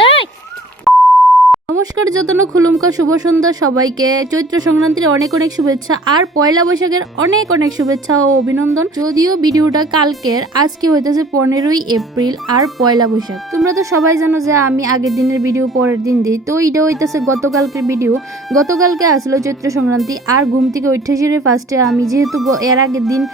এই নমস্কার, যতন খুলুমকা শুভ সন্ধ্যা সবাইকে। চৈত্র সংক্রান্তির অনেক অনেক শুভেচ্ছা আর পয়লা বৈশাখের অনেক অনেক শুভেচ্ছা ও অভিনন্দন। যদিও ভিডিওটা কালকের, আজকে হইতেছে 15ই এপ্রিল আর পয়লা বৈশাখ। তোমরা তো সবাই জানো যে আমি আগের দিনের ভিডিও পরের দিন দিই, তো এটা হইতেছে গতকালকের ভিডিও। গতকালকে আসলো চৈত্র সংক্রান্তি আর ঘুম থেকে উঠে সেরে ফার্স্টে আমি যেহেতু এর আগের দিন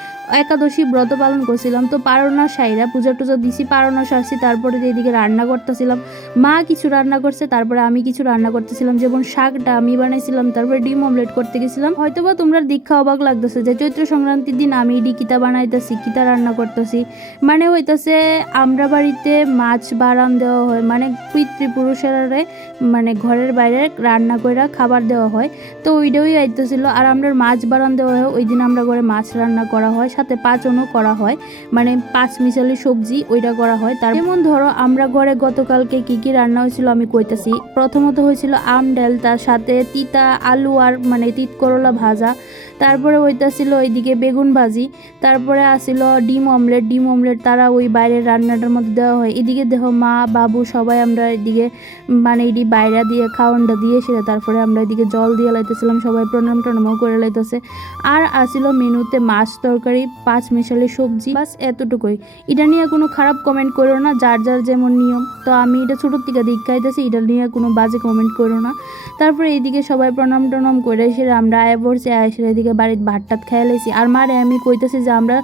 একাদশী ব্রত পালন করছিলাম, তো পারনা সাইরা পূজা টুজা দিছি, পারনা সারছি। তারপরে এদিকে রান্না করতেছিলাম, মা কিছু রান্না করছে, তারপরে আমি কিছু রান্না করতেছিলাম, যেমন শাকটা আমি বানাইছিলাম, তারপরে ডিম অমলেট করতে গেছিলাম। হয়তোবা তোমরা দীক্ষা অবাক লাগতেছে যে চৈত্র সংক্রান্তির দিন আমি কিতা বানাইতেছি, কিতা রান্না করতেছি। মানে হইতেছে আমরা বাড়িতে মাছ বারান দেওয়া হয়, মানে পিতৃপুরুষেরা মানে ঘরের বাইরে রান্না করে খাবার দেওয়া হয়, তো ওইটাই আইতেছিল। আর আমরা মাছ বারান দেওয়া হয়, ওই দিন আমরা ঘরে মাছ রান্না করা হয়, সাথে পাঁচনও করা হয়, মানে 5 মিশালি সবজি ওইটা করা হয়। তার যেমন ধরো আমরা ঘরে গতকালকে কি কি রান্না হয়েছিল আমি কইতাছি। প্রথমত হয়েছিল আম ডাল, তার সাথে তিতা আলু আর মানে তিত করলা ভাজা, তারপরে ওইটাছিল ওইদিকে বেগুন ভাজি, তারপরে আসছিল ডিম অমলেট তারা ওই বাইরের রান্নাটার মধ্যে দেওয়া হয়। এদিকে দেখো মা বাবু সবাই আমরা এদিকে মানে এটি বাইরে দিয়ে খাওয়ানটা দিয়েছিল, তারপরে আমরা এদিকে জল দিয়ে লাইতেছিলাম, সবাই প্রণাম টনামও করে লাইতেছে। আর আসছিল মেনুতে মাছ তরকারি 5 মিশালি সবজি, বাস এতটুকুই। এটা নিয়ে কোনো খারাপ কমেন্ট করো না, যার যার যেমন নিয়ম। তো আমি এটা ছোটোর থেকে দীক্ষাইতেছি, এটা নিয়ে কোনো বাজে কমেন্ট করো না। তারপরে এইদিকে সবাই প্রণাম টনাম করে এসে আমরা আয় পড়ছি, এসে এদিকে বাড়ির ভাত টাত খেয়ে লাইছি। আর মারে আমি কইতেছি যে আমরা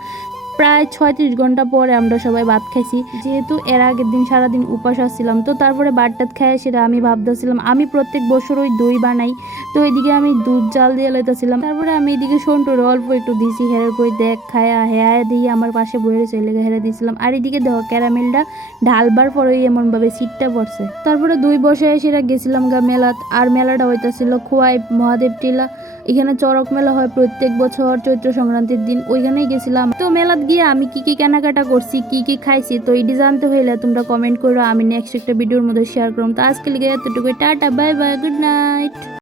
প্রায় 36 ঘন্টা পরে আমরা সবাই ভাত খাইছি, যেহেতু এর আগের দিন সারাদিন উপাস আসছিলাম। তো তারপরে ভাত টাত খেয়ে সেটা আমি ভাবতেছিলাম আমি প্রত্যেক বছর ওই দই বানাই, তো এদিকে আমি দুধ জাল দিয়ে লাইতেছিলাম। তারপরে আমি এদিকে সন্টুর অল্প একটু দিছি, হেরে কই দেখ খায়া হেয়া দিয়ে আমার পাশে বইয়ে চলে হেরে দিয়েছিলাম। আর এদিকে দেখো ক্যারামেলটা ঢালবার পরেই এমনভাবে সিটটা পড়ছে। তারপরে 2 বছর সেটা গেছিলাম গা মেলাত, আর মেলাটা হইতেছিল খোয়াই মহাদেব টিলা। এখানে চড়ক মেলা হয় প্রত্যেক বছর চৈত্র সংক্রান্তির দিন, ওইখানেই গেছিলাম। তো মেলাত গিয়ে আমি কি কি কেনাকাটা করছি, কি কি খাইছি, তো এটি জানতে হইলে তোমরা কমেন্ট করো, আমি নেক্সট একটা ভিডিওর মধ্যে শেয়ার করব। তো আজকে লিগে এতটুকু, tata bye bye, good night.